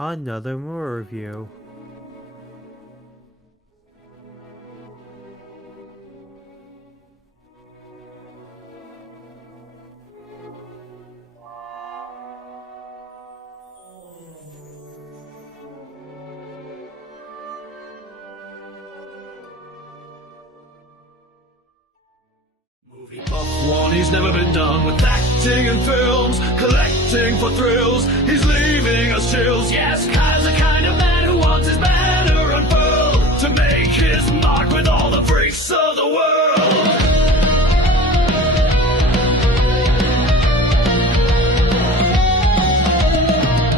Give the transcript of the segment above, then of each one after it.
another movie review. One, he's never been done with acting in films, collecting for thrills. He's leaving us chills. Yes, Kyle's the kind of man who wants his banner unfurled to make his mark with all the freaks of the world.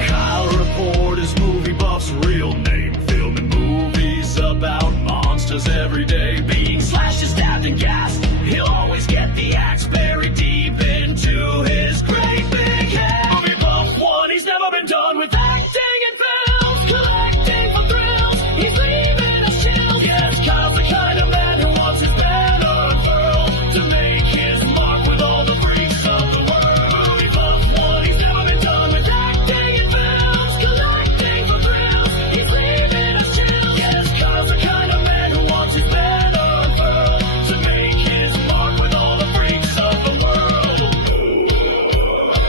Kyle Report is Movie Buff's real name, filming movies about monsters every day, being slashed, stabbed, and gassed. He'll always get the axe buried deep into his great big head. Movie Buff One, he's never been done with acting in films, collecting for thrills. He's leaving us chills. Yes, Kyle's the kind of man who wants his banner unfurled to make his mark with all the freaks of the world. Movie Buff One, he's never been done with acting in films, collecting for thrills. He's leaving us chills. Yes, Kyle's the kind of man who wants his banner unfurled to make his mark with all the freaks of the world.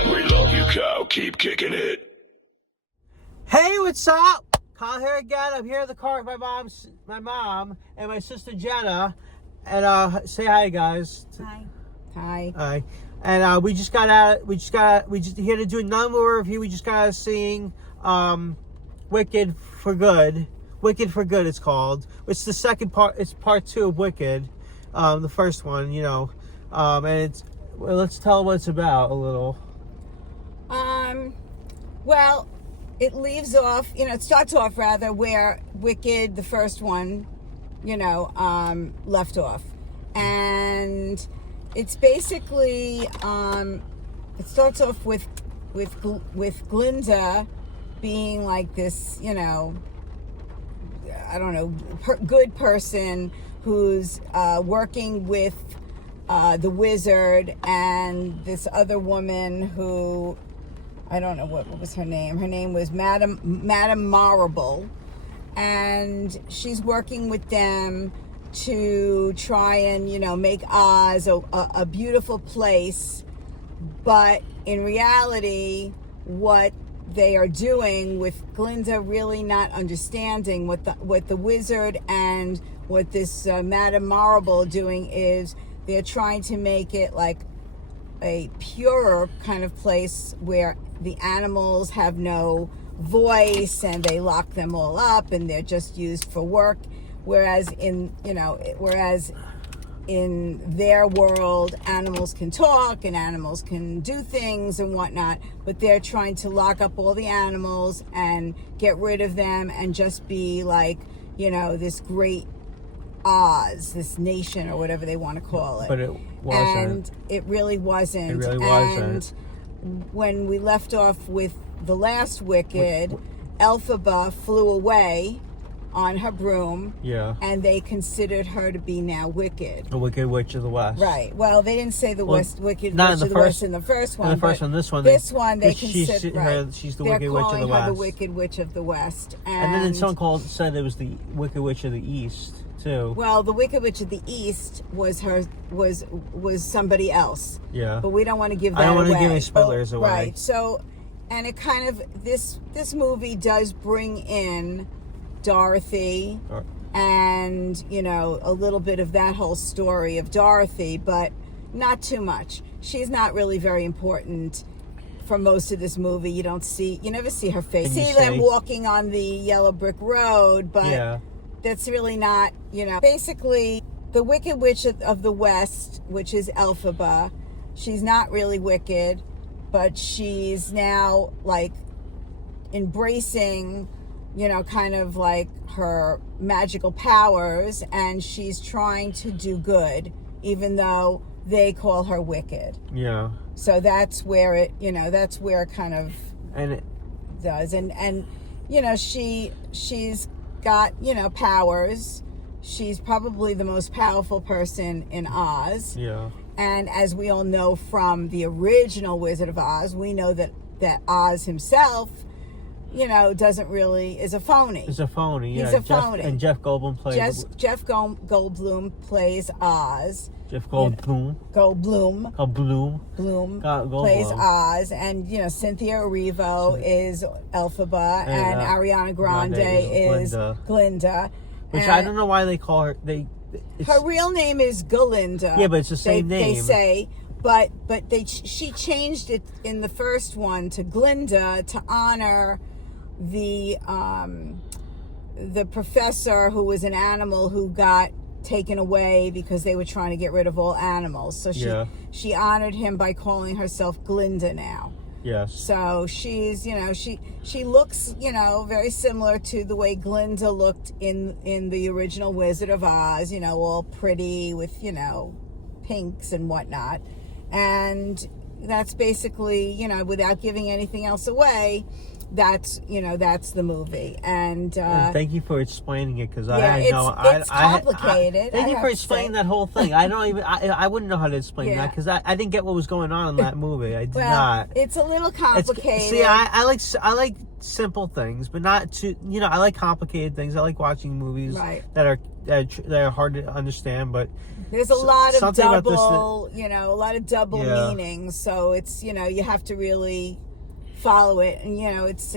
We love you, Kyle. Keep kicking it. Hey, what's up? Kyle here again. I'm here in the car with my mom and my sister Jenna. And say hi, guys. Hi. Hi. And we just here to do another movie review. We just got out of seeing Wicked for Good. Wicked for Good, it's called. It's the second part. It's part 2 of Wicked. The first one, and it's. Well, let's tell what it's about a little. Well, it leaves off, it starts off rather where Wicked, the first one, left off. And it's basically, it starts off with Glinda being like this, good person who's working with the wizard and this other woman who, I don't know what was her name. Her name was Madame Marable, and she's working with them to try and make Oz a beautiful place. But in reality, what they are doing, with Glinda really not understanding what the wizard and what this Madame Marable doing is, they're trying to make it like a purer kind of place where the animals have no voice and they lock them all up and they're just used for work. Whereas in their world, animals can talk and animals can do things and whatnot, but they're trying to lock up all the animals and get rid of them and just be like, this great Oz, this nation or whatever they want to call it. But it wasn't. And it really wasn't. It really wasn't. And when we left off with the last Wicked, Elphaba flew away on her broom. Yeah. And they considered her to be now wicked. The Wicked Witch of the West. Right. Well, they didn't say the Wicked Witch of the West in the first one. In the first one, this one. This one, they consider, right. She's the Wicked Witch of the West. They're calling her the Wicked Witch of the West. And then someone said it was the Wicked Witch of the East, too. Well, the Wicked Witch of the East was somebody else. Yeah. But we don't want to give that away. I don't want to give any spoilers away. Right. So, and it kind of, this movie does bring in Dorothy and, a little bit of that whole story of Dorothy, but not too much. She's not really very important for most of this movie. You never see her face. You see them walking on the yellow brick road, but that's really not, Basically, the Wicked Witch of the West, which is Elphaba, she's not really wicked, but she's now, like, embracing, kind of like her magical powers, and she's trying to do good, even though they call her wicked. Yeah. So that's where it, that's where it kind of does. And she's got, powers. She's probably the most powerful person in Oz. Yeah. And as we all know from the original Wizard of Oz, we know that Oz himself doesn't really, is a phony. Is a phony. He's Yeah, a phony. And Jeff Goldblum plays. Jeff Goldblum plays Oz. Jeff Goldblum. Goldblum. Goldblum. Plays Oz, and Cynthia Erivo is Elphaba, and Ariana Grande is Glinda. Which I don't know why they call her. Her real name is Galinda. Yeah, but it's the same name. They say, but she changed it in the first one to Glinda to honor the professor who was an animal who got taken away because they were trying to get rid of all animals. So she honored him by calling herself Glinda now. Yes. So she's, she looks, very similar to the way Glinda looked in the original Wizard of Oz, all pretty with, pinks and whatnot. And that's basically, without giving anything else away, that's the movie. And thank you for explaining it, because it's complicated. Thank you for explaining that whole thing. I wouldn't know how to explain that, because I didn't get what was going on in that movie. I did not. It's a little complicated. See, I like simple things, but not too. I like complicated things. I like watching movies that are hard to understand, but there's a lot of double, meanings. So it's you have to really follow it, and it's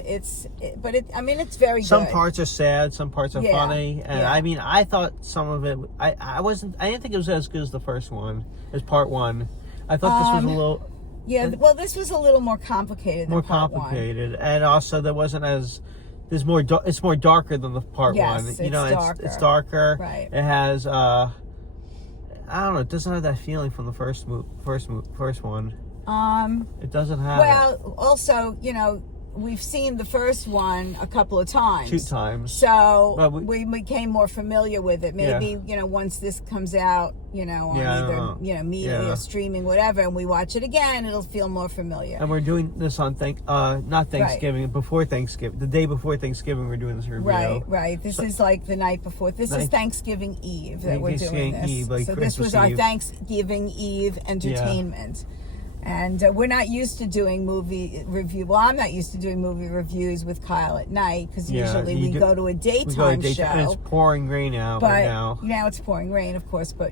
very good. Some parts are sad, some parts are funny, and I thought some of it, I didn't think it was as good as the first one, as part one. I thought this was a little this was a little more complicated than part one. And also there wasn't as it's more darker than the part one. It's darker. Right. It has I don't know, it doesn't have that feeling from the first one. It doesn't have. Well, also, we've seen the first one a couple of times. 2 times. So we became more familiar with it. Maybe once this comes out, on either media or streaming, whatever, and we watch it again, it'll feel more familiar. And we're doing this on not Thanksgiving, before Thanksgiving, the day before Thanksgiving. We're doing this review. Right. This is like the night before. This is Thanksgiving Eve that we're doing this. Eve, like so Christmas this was our Eve. Thanksgiving Eve entertainment. Yeah. And we're not used to doing movie review. Well, I'm not used to doing movie reviews with Kyle at night, because usually we go to a daytime show. And it's pouring rain out right now. Now it's pouring rain, of course, but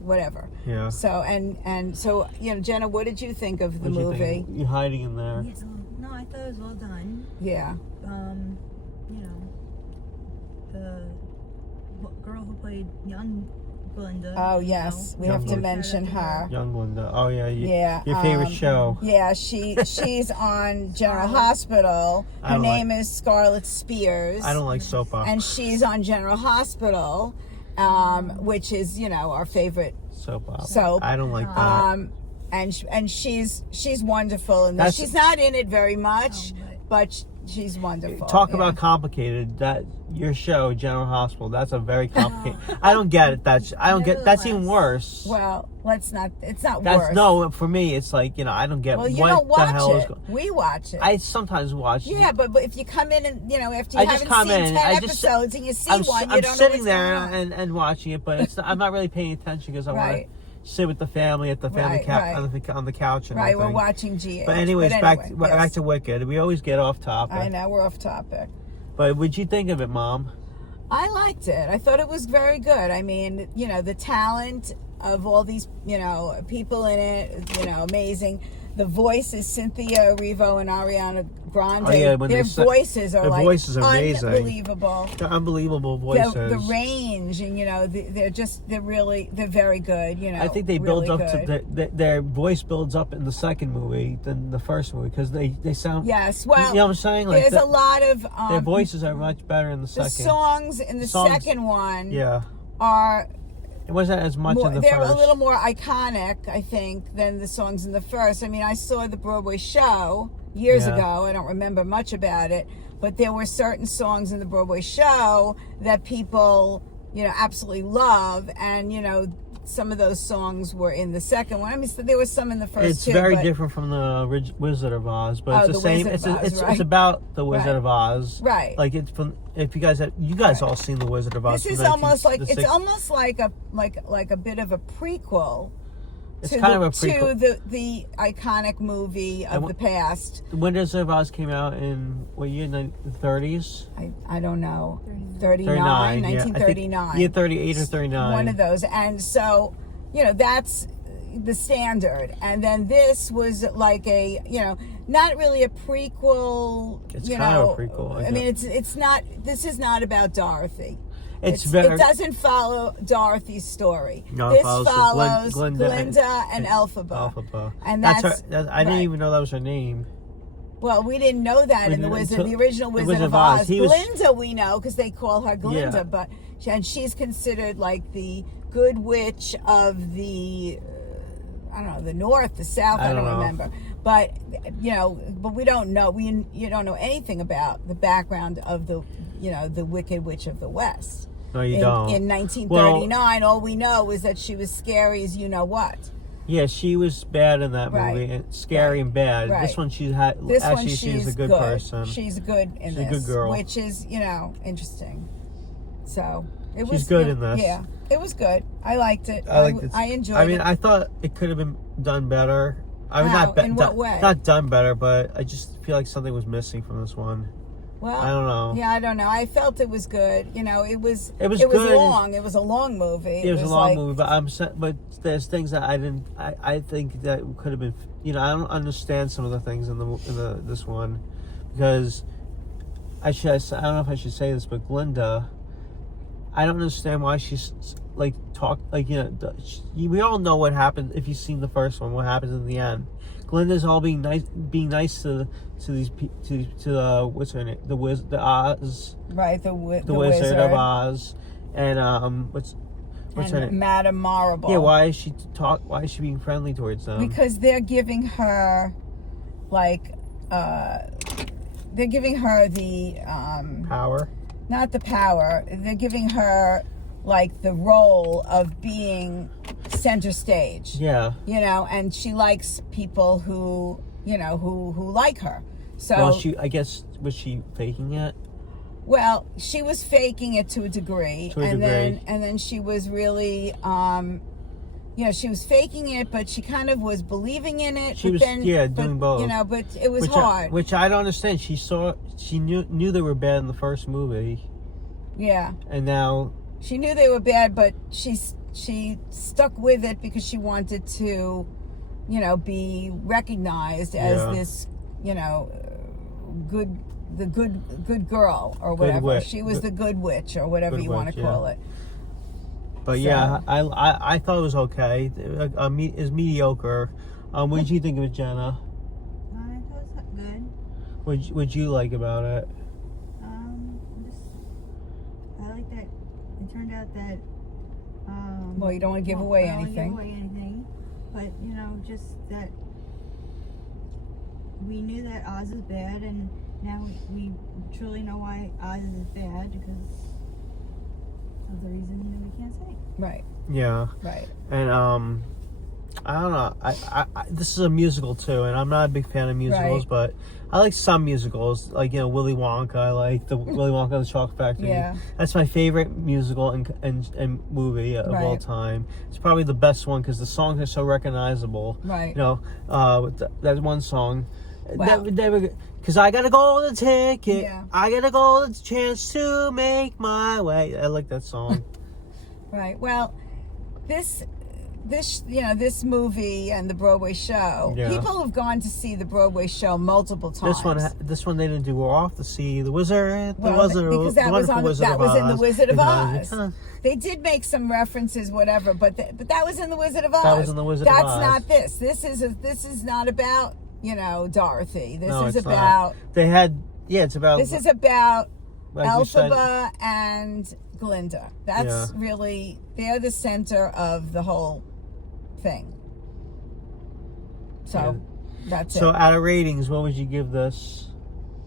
whatever. Yeah. So so Jenna, what did you think of the movie? You hiding in there? Yes, no, I thought it was well done. Yeah. The girl who played young Glinda. Oh yes, we have to mention her. Young Glinda. Oh yeah. Your favorite show. Yeah, she's on General Hospital. Her name is Scarlett Spears. I don't like soap operas. And she's on General Hospital, which is our favorite soap opera. Soap. I don't like that. And she's wonderful, and she's not in it very much, but she's wonderful. Talk about complicated. That your show, General Hospital. That's a very complicated. I don't get it. That's even worse. Well, let's not. It's not worse. No, for me, it's like I don't get. Well, you what don't watch the hell it. is going. We watch it. I sometimes watch. Yeah, but if you come in and after you haven't seen 10 episodes and you see one, you don't know what's sitting there going on. and watching it, but I'm not really paying attention because I want to sit with the family at the family on the couch and everything. We're watching GH. But anyways, back to Wicked. We always get off topic. I know, we're off topic. But what'd you think of it, Mom? I liked it. I thought it was very good. I mean, the talent of all these, people in it, amazing. The voices, Cynthia Erivo and Ariana Grande, their voices are amazing. Unbelievable. They're unbelievable voices. The range, and they're very good. I think they build up to their voice builds up in the second movie than the first movie, because they sound. Yes, well, you know what I'm saying? Like there's a lot of their voices are much better in the second. The songs in the second one, are. It wasn't as much in the they're first. A little more iconic, I think, than the songs in the first. I mean, I saw the Broadway show years ago. I don't remember much about it, but there were certain songs in the Broadway show that people, absolutely love, and some of those songs were in the second one. I mean, so there was some in the first. It's very different from the Wizard of Oz, but it's the same. It's about the Wizard of Oz, right? Like it's from. If you guys all seen the Wizard of Oz. This is almost like a bit of a prequel It's kind of a to prequel. the iconic movie of the past. Wizard of Oz came out in what year? The 30s. I don't know. 39. 1939. Yeah, 38 or 39. One of those. And so, that's the standard. And then this was like a, not really a prequel. It's kind of a prequel. I mean, it's not. This is not about Dorothy. It doesn't follow Dorothy's story. No, this it follows Glinda and Elphaba. Elphaba. And I right. didn't even know that was her name. Well, we didn't know that in the original Wizard of Oz. Glinda, we know because they call her Glinda, and she's considered like the good witch of the, I don't know, the north, the south. I don't remember. But but we don't know. You don't know anything about the background of the the Wicked Witch of the West. No, you don't. In 1939, all we know is that she was scary as you know what. Yeah, she was bad in that movie, and scary and bad. Right. This one, she's a good person. She's good in this. She's a good girl, which is interesting. So she's good in this. Yeah, it was good. I liked it. I enjoyed it. I mean, I thought it could have been done better. I mean, in what way? Not done better, but I just feel like something was missing from this one. Well, I don't know. Yeah, I don't know. I felt it was good. It was good. long. It was a long movie. It was a long movie, but there's things that I think that could have been. I don't understand some of the things in this one because I don't know if I should say this, but Glinda, I don't understand why she's like we all know what happened if you've seen the first one. What happens in the end? Glinda's all being nice to these what's her name? The Oz. Right, the Wizard of Oz, and what's her name? Madame Marble. Yeah, why is she being friendly towards them? Because they're giving her, they're giving her the power. Not the power. They're giving her the role of being center stage. Yeah. And she likes people who like her. So well, I guess was she faking it? Well, she was faking it to a degree. Then she was really she was faking it, but she kind of was believing in it. Doing both. But it was hard. Which I don't understand. She knew they were bad in the first movie. Yeah. And now she knew they were bad, but she stuck with it because she wanted to, be recognized as this, good girl or whatever. She was the good witch or whatever you want to call it. But I thought it was okay. It was mediocre. What did you think of it, Jenna? I thought it was good. What'd you like about it? I like that it turned out that well, you don't want to give away anything. But just that we knew that Oz is bad, and now we truly know why Oz is bad because of the reason that we can't say. Right. Yeah. Right. And I don't know. I this is a musical too, and I'm not a big fan of musicals, but I like some musicals, like Willy Wonka. I like the Willy Wonka and the Chocolate Factory. Yeah. That's my favorite musical and movie of all time. It's probably the best one because the songs are so recognizable. Right. With that one song. Wow. Because I got a golden ticket. Yeah. I got a golden chance to make my way. I like that song. Right. Well, this movie and the Broadway show. Yeah. People have gone to see the Broadway show multiple times. This one they didn't do. We're off to see the Wizard. Because that was in the Wizard of Oz. Oz. They did make some references, whatever, but that was in the Wizard of Oz. That was in the Wizard of Oz. That's not this. This is not about Dorothy. It's about. It's about. This is about Elphaba and Glinda. That's really, they're the center of the whole thing. So that's it. So out of ratings, what would you give this?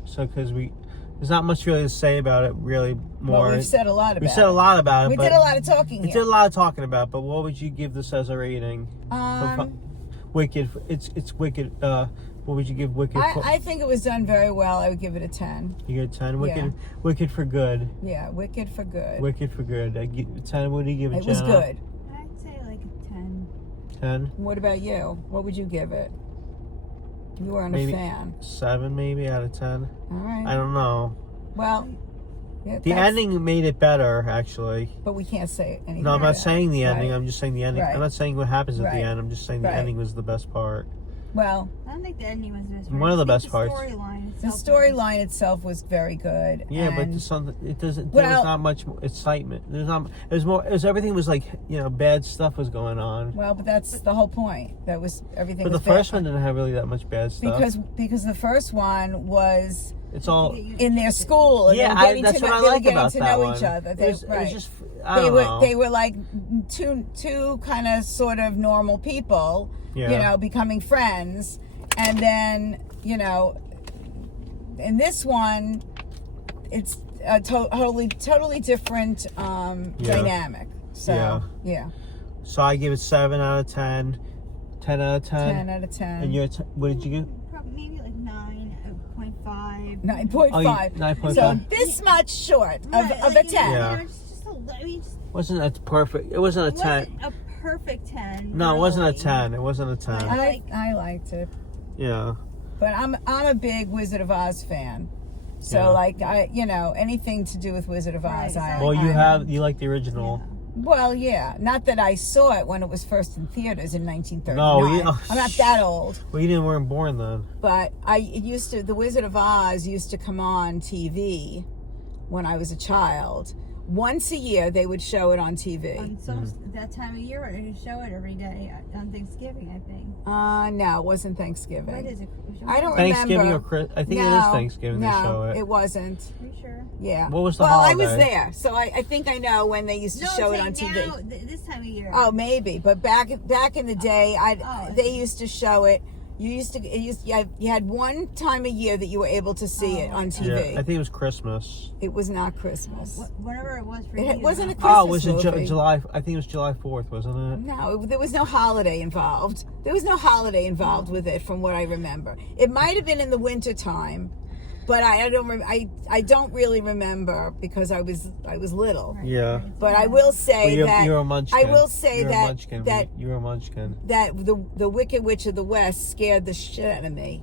So because there's not much really to say about it. Really more. Well, we've said a lot about it. We said a lot about it. We did a lot of talking. We did a lot of talking about. But what would you give this as a rating? Wicked. It's Wicked. What would you give Wicked? I think it was done very well. I would give it a 10. You get a 10. Wicked for good. Yeah, Wicked for good. Wicked for good. I give 10. What do you give it, It was Jenna? good. I'd say like a 10. 10. What about you? What would you give it? You weren't Maybe a fan. 7 maybe out of 10. All right. I don't know. Well, yeah, The ending made it better, actually. But we can't say anything. No, I'm not about saying the it. ending. Right. I'm just saying the ending. Right. I'm not saying what happens at Right. the end. I'm just saying the Right. ending was the best part. Well, I don't think the ending was the best part. One of the I think best parts. the storyline itself was very good. Yeah, but and it doesn't. There was not much excitement. There's not. It was more. It was everything was like bad stuff was going on. well, but that's the whole point. That was everything. But the was bad. first one didn't have really that much bad stuff. because the first one was it's all. in their school. And Yeah, they were getting that's to what know, I they were like getting about to that know one. each other. It was just. I They don't were know. they were like two kind of sort of normal people, Yeah. becoming friends, and then in this one, it's a totally different dynamic. So yeah. So I give it 7 out of 10. 10 out of 10. 10 out of 10. And you're what did you give? Maybe like 9.5. 9.5. 9.5. So this much short of a 10. Yeah. Wasn't that perfect? It wasn't a 10. Wasn't a perfect 10. No, it wasn't a really. 10. It wasn't a 10. I liked it. Yeah. But I'm a big Wizard of Oz fan. So anything to do with Wizard of Oz, Right. Well, you like the original. Well, yeah. Not that I saw it when it was first in theaters in 1939. No, I'm not that old. Well, you weren't born then. But the Wizard of Oz used to come on TV when I was a child. Once a year, they would show it on TV. That time of year, they show it every day on Thanksgiving, I think. No, it wasn't Thanksgiving. What is it? I don't Thanksgiving remember. or Christmas? I think it is Thanksgiving they show it. It wasn't. Are you sure? Yeah. What was the holiday? holiday? I was there, so I think I know when they used to show it on TV. Now, this time of year. Oh, maybe, but back in the day, they used to show it. You had one time a year that you were able to see it on TV. Yeah, I think it was Christmas. It was not Christmas. Whatever it was for you. It wasn't a Christmas was it movie. July? I think it was July 4th, wasn't it? No, there was no holiday involved. There was no holiday involved with it, from what I remember. It might have been in the winter time, but I don't really remember because I was little. Yeah. But I will say you're a munchkin. I will say you're that a munchkin. You're a munchkin. that the Wicked Witch of the West scared the shit out of me,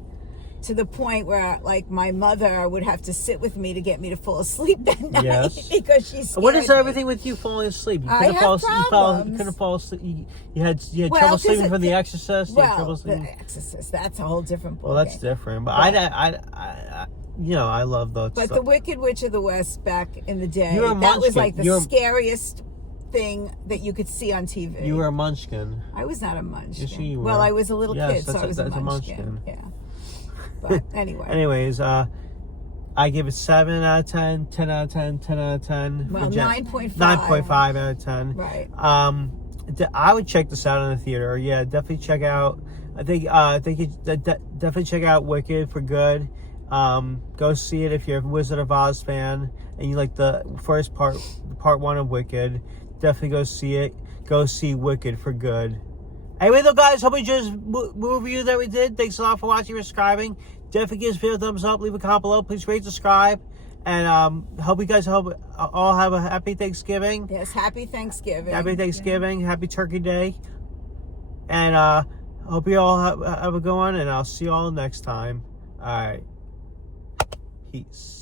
to the point where like my mother would have to sit with me to get me to fall asleep that night. Yes. Because she scared What is me. everything with you falling asleep? You I couldn't have fall asleep. problems. You couldn't fall asleep. You had Well, trouble 'cause sleeping from The Exorcist. You had trouble Well, sleeping. The Exorcist, that's a whole different ballgame. Well, that's different. But I love those. But the Wicked Witch of the West back in the day, You're a that was munchkin. like the scariest thing that you could see on TV. You were a munchkin. I was not a munchkin. Yes, you were. Well, I was a little Yes, kid, so I was a that's a munchkin. munchkin. Yeah. But anyway. Anyways, I give it 7 out of 10, 10 out of 10, 10 out of 10. Well, 9.5. 9.5 out of 10. Right. I would check this out in the theater. Yeah, definitely check out. I think you definitely check out Wicked for good. Go see it if you're a Wizard of Oz fan and you like the first part 1 of Wicked. Definitely go see it. Go see Wicked for good. Anyway, though, guys, hope you enjoyed this movie review that we did. Thanks a lot for watching and subscribing. Definitely give this video a thumbs up. Leave a comment below. Please rate, subscribe. And hope you guys all have a happy Thanksgiving. Yes, happy Thanksgiving. Happy Thanksgiving. Happy Turkey Day. And hope you all have a good one. And I'll see you all next time. All right. Peace.